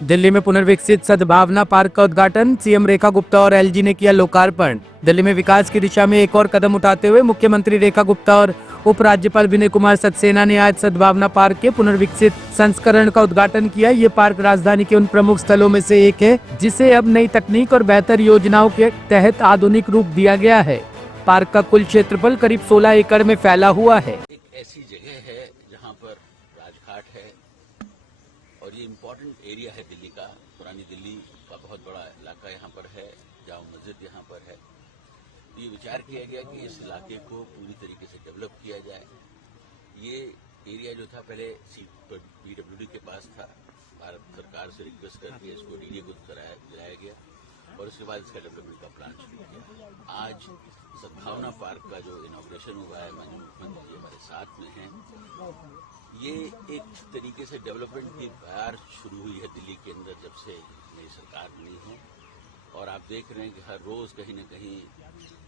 दिल्ली में पुनर्विकसित सद्भावना पार्क का उद्घाटन, सीएम रेखा गुप्ता और एलजी ने किया लोकार्पण। दिल्ली में विकास की दिशा में एक और कदम उठाते हुए मुख्यमंत्री रेखा गुप्ता और उपराज्यपाल विनय कुमार सक्सेना ने आज सद्भावना पार्क के पुनर्विकसित संस्करण का उद्घाटन किया। ये पार्क राजधानी के उन प्रमुख स्थलों में से एक है जिसे अब नई तकनीक और बेहतर योजनाओं के तहत आधुनिक रूप दिया गया है। पार्क का कुल क्षेत्रफल करीब 16 एकड़ में फैला हुआ है। एक ऐसी जगह है जहाँ पर राजघाट है और ये इम्पोर्टेंट एरिया है दिल्ली का। पुरानी दिल्ली का बहुत बड़ा इलाका यहाँ पर है, जामा मस्जिद यहाँ पर है। ये विचार किया गया कि इस इलाके को पूरी तरीके से डेवलप किया जाए। ये एरिया जो था पहले पीडब्ल्यूडी के पास था, भारत सरकार से रिक्वेस्ट करके इसको डीडीए को दिलाया गया और उसके बाद इसका डेवलपमेंट का प्लान शुरू किया। आज सद्भावना पार्क का जो इनॉग्रेशन हुआ है, माननीय मुख्यमंत्री जी हमारे साथ में हैं। ये एक तरीके से डेवलपमेंट की बहार शुरू हुई है दिल्ली के अंदर जब से नई सरकार बनी है और आप देख रहे हैं कि हर रोज कहीं न कहीं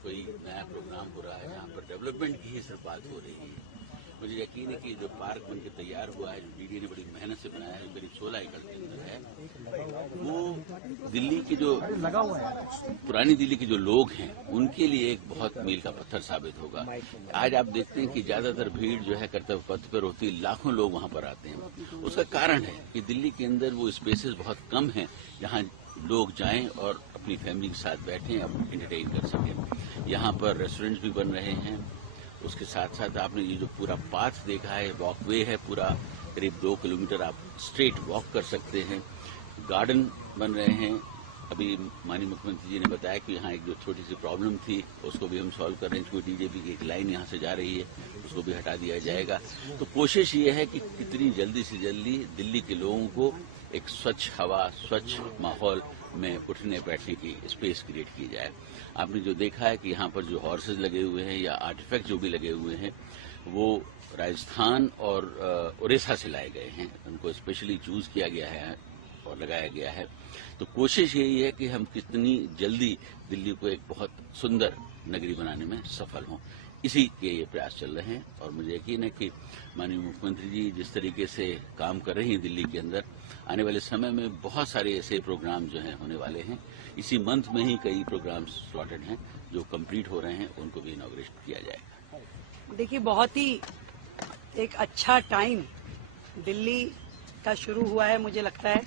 कोई नया प्रोग्राम हो रहा है जहाँ पर डेवलपमेंट की ही सिर्फ बात हो रही है। मुझे यकीन है कि जो पार्क बनकर तैयार हुआ है, जो डीडीए ने बड़ी मेहनत से बनाया है, करीब 16 एकड़ के अंदर है, वो दिल्ली की जो पुरानी दिल्ली के जो लोग हैं उनके लिए एक बहुत मील का पत्थर साबित होगा। आज आप देखते हैं कि ज्यादातर भीड़ जो है कर्तव्य पथ पर होती है, लाखों लोग वहां पर आते हैं। उसका कारण है कि दिल्ली के अंदर वो स्पेसेस बहुत कम हैं जहां लोग जाएं और अपनी फैमिली के साथ बैठें, अब एंटरटेन कर सकें। यहाँ पर रेस्टोरेंट्स भी बन रहे हैं। उसके साथ साथ आपने ये जो पूरा पाथ देखा है, वॉकवे है, पूरा करीब 2 किलोमीटर आप स्ट्रेट वॉक कर सकते हैं। गार्डन बन रहे हैं। अभी माननीय मुख्यमंत्री जी ने बताया कि यहाँ एक जो छोटी सी प्रॉब्लम थी उसको भी हम सॉल्व कर रहे हैं। डीजेपी की एक लाइन यहाँ से जा रही है, उसको भी हटा दिया जाएगा। तो कोशिश ये है कि कितनी जल्दी से जल्दी दिल्ली के लोगों को एक स्वच्छ हवा, स्वच्छ माहौल में उठने बैठने की स्पेस क्रिएट की जाए। आपने जो देखा है कि यहाँ पर जो हॉर्सेज लगे हुए हैं या आर्टिफैक्ट जो भी लगे हुए हैं वो राजस्थान और उड़ीसा से लाए गए हैं। उनको स्पेशली चूज किया गया है और लगाया गया है। तो कोशिश यही है कि हम कितनी जल्दी दिल्ली को एक बहुत सुंदर नगरी बनाने में सफल हों। इसी के ये प्रयास चल रहे हैं और मुझे यकीन है कि माननीय मुख्यमंत्री जी जिस तरीके से काम कर रही हैं दिल्ली के अंदर, आने वाले समय में बहुत सारे ऐसे प्रोग्राम जो हैं होने वाले हैं। इसी मंथ में ही कई प्रोग्राम्स स्लॉटेड हैं जो कंप्लीट हो रहे हैं, उनको भी इनॉग्रेट किया जाएगा। देखिए, बहुत ही एक अच्छा टाइम दिल्ली का शुरू हुआ है। मुझे लगता है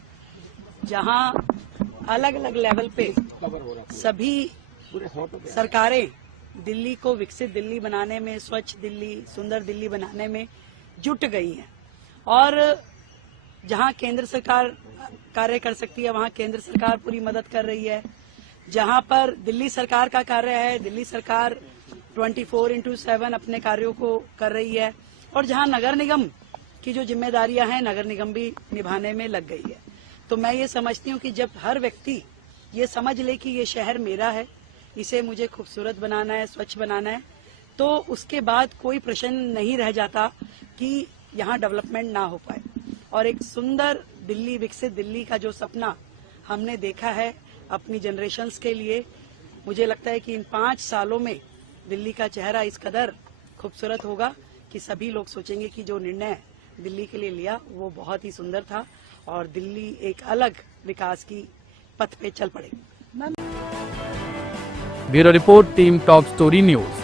जहां अलग अलग लेवल पे सभी सरकारें दिल्ली को विकसित दिल्ली बनाने में, स्वच्छ दिल्ली, सुंदर दिल्ली बनाने में जुट गई हैं और जहां केंद्र सरकार कार्य कर सकती है वहां केंद्र सरकार पूरी मदद कर रही है। जहां पर दिल्ली सरकार का कार्य है, दिल्ली सरकार 24/7 अपने कार्यों को कर रही है और जहां नगर निगम की जो जिम्मेदारियां हैं नगर निगम भी निभाने में लग गई है। तो मैं ये समझती हूँ कि जब हर व्यक्ति ये समझ ले कि ये शहर मेरा है, इसे मुझे खूबसूरत बनाना है, स्वच्छ बनाना है, तो उसके बाद कोई प्रश्न नहीं रह जाता कि यहाँ डेवलपमेंट ना हो पाए। और एक सुंदर दिल्ली, विकसित दिल्ली का जो सपना हमने देखा है अपनी जनरेशन्स के लिए, मुझे लगता है कि इन 5 सालों में दिल्ली का चेहरा इस कदर खूबसूरत होगा कि सभी लोग सोचेंगे कि जो निर्णय दिल्ली के लिए लिया वो बहुत ही सुंदर था और दिल्ली एक अलग विकास की पथ पे चल पड़ेगी। Bureau report, team top story news.